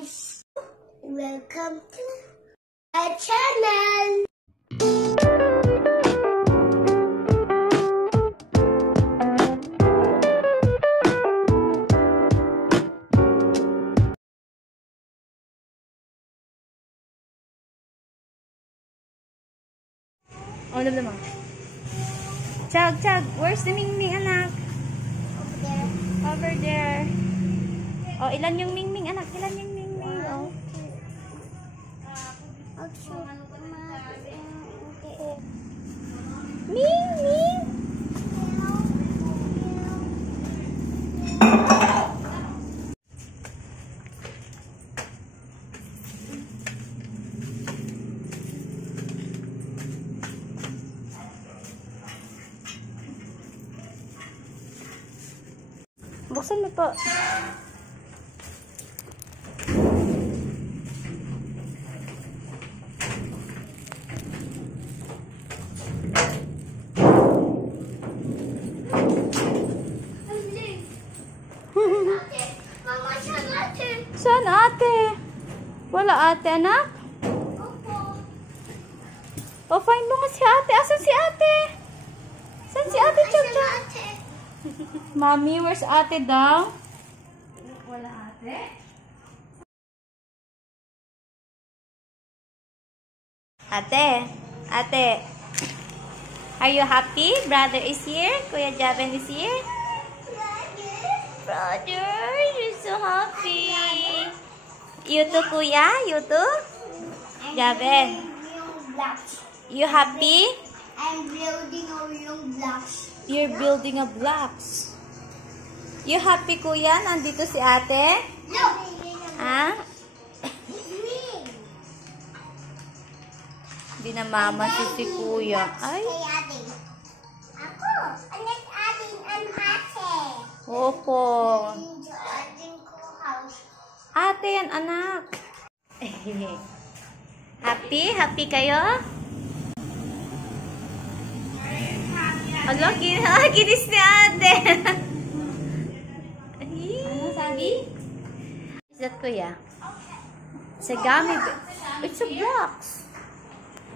guys! Welcome to our channel! Oh, lamang. Chag, Chag, where's the Mingming, anak? Over there. Over there. Oh, ilan yung Mingming, anak? Ilan yung Mingming? Oh. Mingming! Buksan mo po. Mama, saan ate? Saan ate? Wala ate, anak? Opo. O, find mo nga si ate. Asan si ate? Saan si ate, Chag? Saan ate? Mommy, where's ate daw? Wala ate? Ate. Are you happy? Brother is here? Kuya Javen is here? Brother, you're so happy. You too, Kuya? You too? Javen, you happy? I'm building a real blocks. You're building a blocks. You happy, Kuya? Nandito si ate? Look! Ha? Me! Di na mama si Kuya. Ay, Kay ate. Ako! Anak ating ang ate. opo. Yung ating ko house. Ate yan, anak. Happy? Happy kayo? Alo, kinis ni ate. Ano sabi? Is that, Kuya? It's a gummy bear. It's a blocks.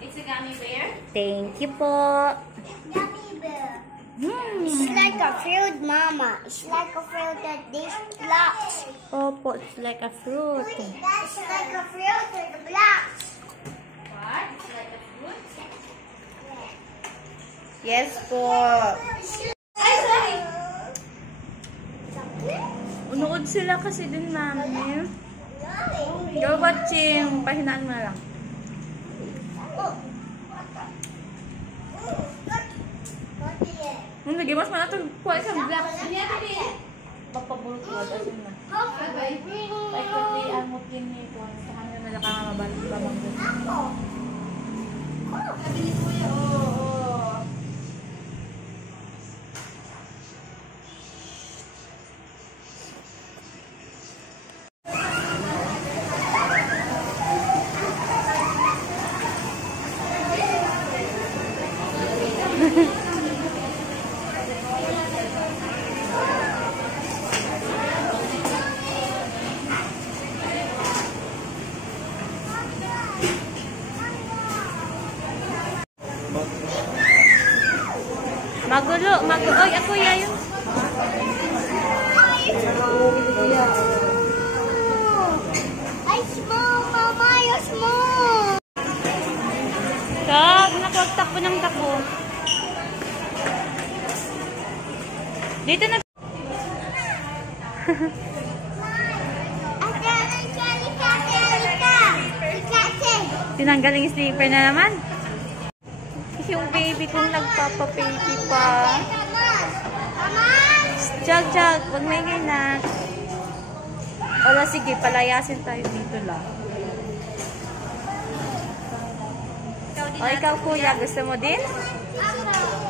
It's a gummy bear? Thank you po. Gummy bear. Hmm. It's like a fruit, Mama. It's like a fruit that these blocks. Opo, it's like a fruit. That's like a fruit with the blocks. What? It's like a fruit? Yes po. Ay, sorry. Unood sila kasi din, mami. You're watching. Pahinaan mo na lang. Lagi mas mana tuh kuat kan black. Papabulot ko asin na. Ay ko di amutin ni kuan sa kanila na nakamaban babang. Kabili ko yo. Oy, ako yayo. Ay, small, Mama, you're small. Tag, nakagtakbo ng takbo. Dito na. Tinanggaling yung sleeper na naman. Yung baby kong nagpapababy pa. Chag, wag may na. Wala, sige, palayasin tayo dito lang. O, ikaw, Kuya, gusto mo din?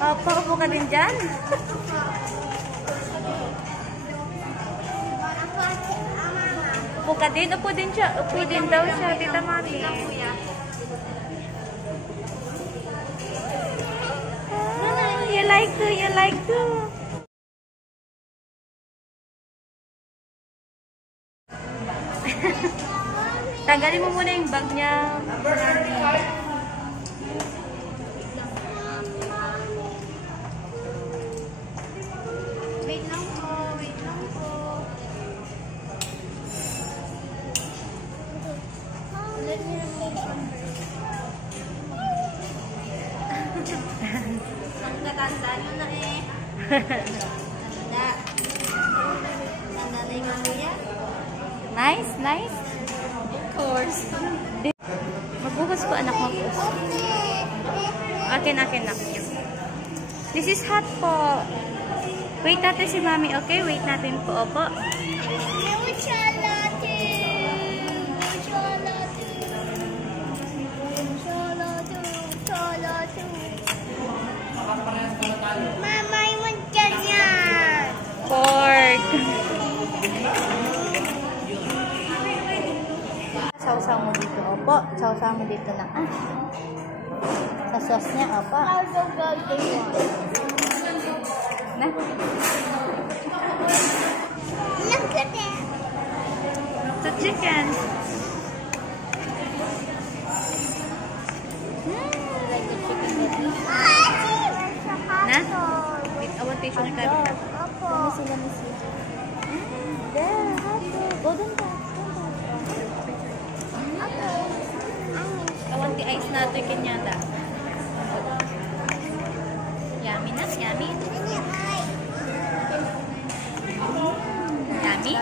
O, paupo ka din dyan? Upo ka din? Upo din siya. Upo din daw siya, Tita Mami. You like to. Tanggalin mo muna yung bag niya. Wait lang po, wait lang po. Let me remove ang natanda nyo na eh. Tanda. Tanda na yung mamuya. Nice, nice. Of course. Magbukas ko anak mo. Akin. This is hot po. Wait natin si mami, okay? Wait natin po, opo. Mama, I want ganyan. Pork. Sausaw mo dito, opo. Sausaw mo dito na. Sa sauce niya, opo. Na. Look at it. Sa chicken. Na? Wait, awan tissue na kami. Opo. Lamisi. There, hotdog. Golden box. Awan ti ice na ito yung kenyada. Yummy na, yummy. Yummy?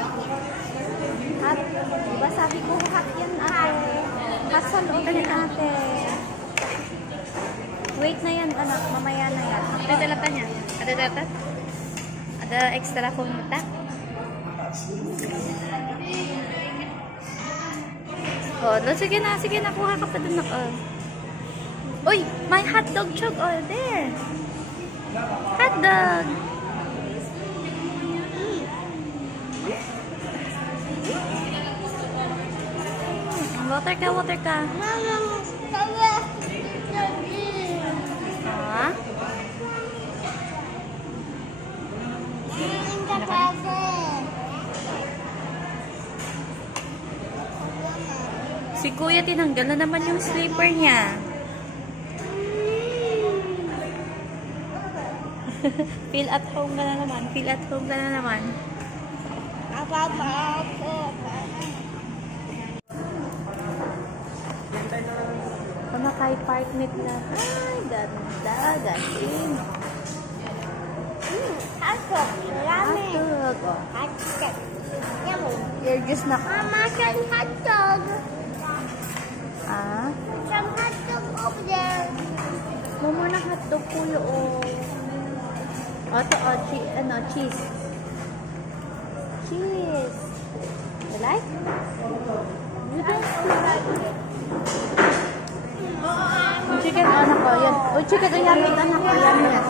Hot. Diba sabi ko hot yan ate? Hot sa loob yan ate. Wait na yan anak, mamaya na yan. Ada talata niya. Ada talata? Ada extra kong mata? Oh, no, sige na, kuha ka pa dun ako. Uy, my hotdog chug, oh, there. Hotdog. Water ka. Mama, kaya. Ah? Si Kuya tinanggal na naman yung slipper niya. Feel at home ka na naman. Kumakay partner na. Ay, ganda. Galing. Hotdog, ramen. Hotdog. Oh. Hotdog. Yummy. You're just na... Mama, some hotdog. Ah? Some hotdog over there. Mama na hotdog po yun. Ito, cheese. Cheese. You like? You don't like it. Chicken, anak ko. Yan. Uy, chicken, yummy. Anak ko, yummy na.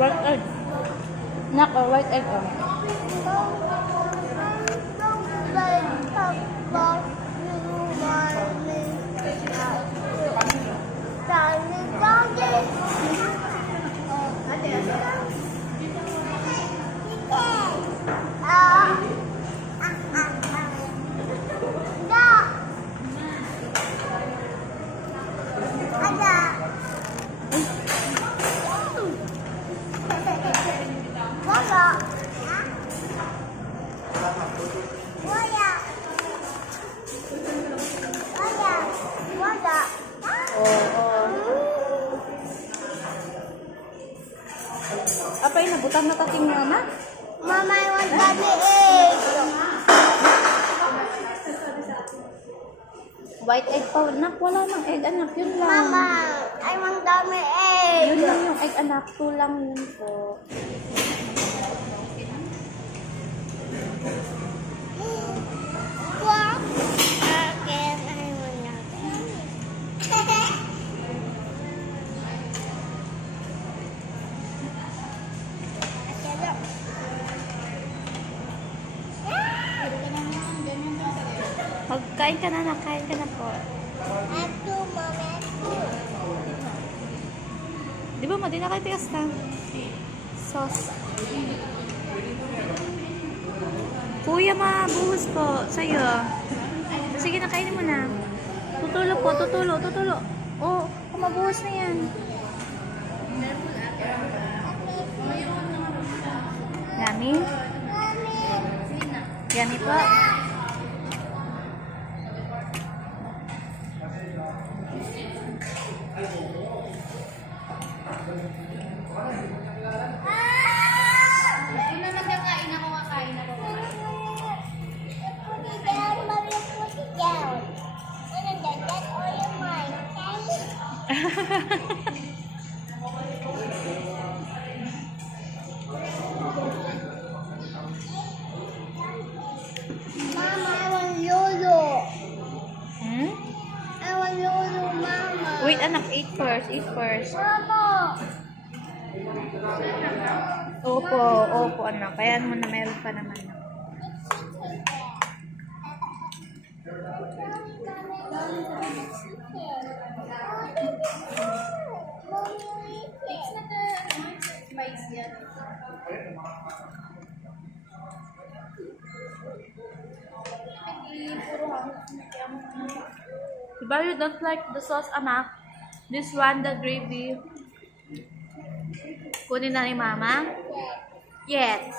White egg. Nak, white egg. Apa ini nabutan na tating na? Mama, I want daddy egg. White egg pa. Anak, wala nang egg, anak. Yun lang. Mama, I want daddy egg. Yun lang yung egg, anak. Tulang yun po. What? Again, I want nothing. Kain ka na, kain ka na po. Di ba, madi na kayo tigas na? Sauce. Kuya, mabuhos po sa'yo. Sige, nakainin mo na. Tutulo po, tutulo. Oh, mabuhos na yan. Yummy? Yummy po. Mama, I want Lolo. Hmm? I want Lolo, Mama. Wait, anak. Eat first. Mama. Opo, anak. Kaya mo na meron pa naman. Diba you don't like the sauce, anak? This one, the gravy. Kunin na ni mama? Yes.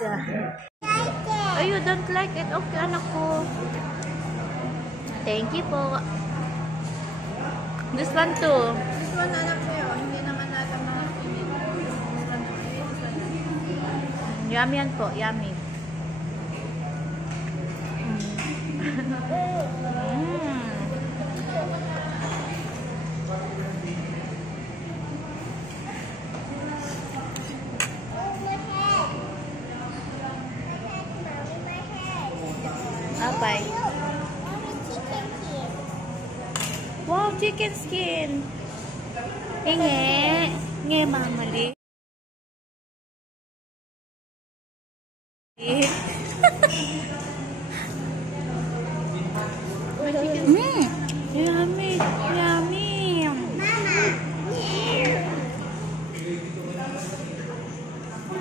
Oh, you don't like it? Okay, anak ko. Thank you po. This one too. This one, anak ko yun. Hindi naman natin mga pinit. Yummy yan po, yummy. Apay. Wow, chicken skin. Nge mamali. Yummy. Mama.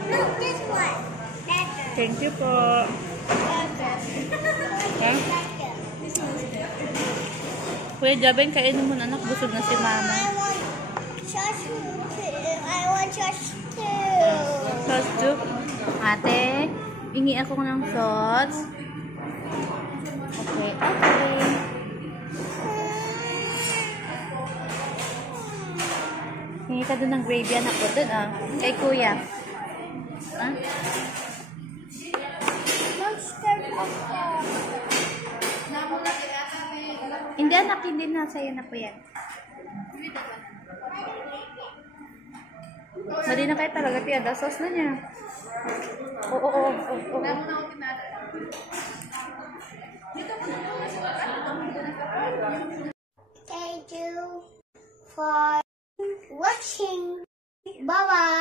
No, this one. Better. Thank you po. Ha? Kuya Jaben, kainin mo na, anak. Busog na si mama. I want sauce too. Sauce too? Ate, hingi ako ng sauce. Okay. Hingi ka doon ng gravy, anak ko. Doon, ah. Kay kuya. Ha? Hindi, anak. Hindi na. Sa'yo na po yan. Mali na kayo talaga, tiya. The sauce na niya. Oo. 2 for watching. Bye-bye.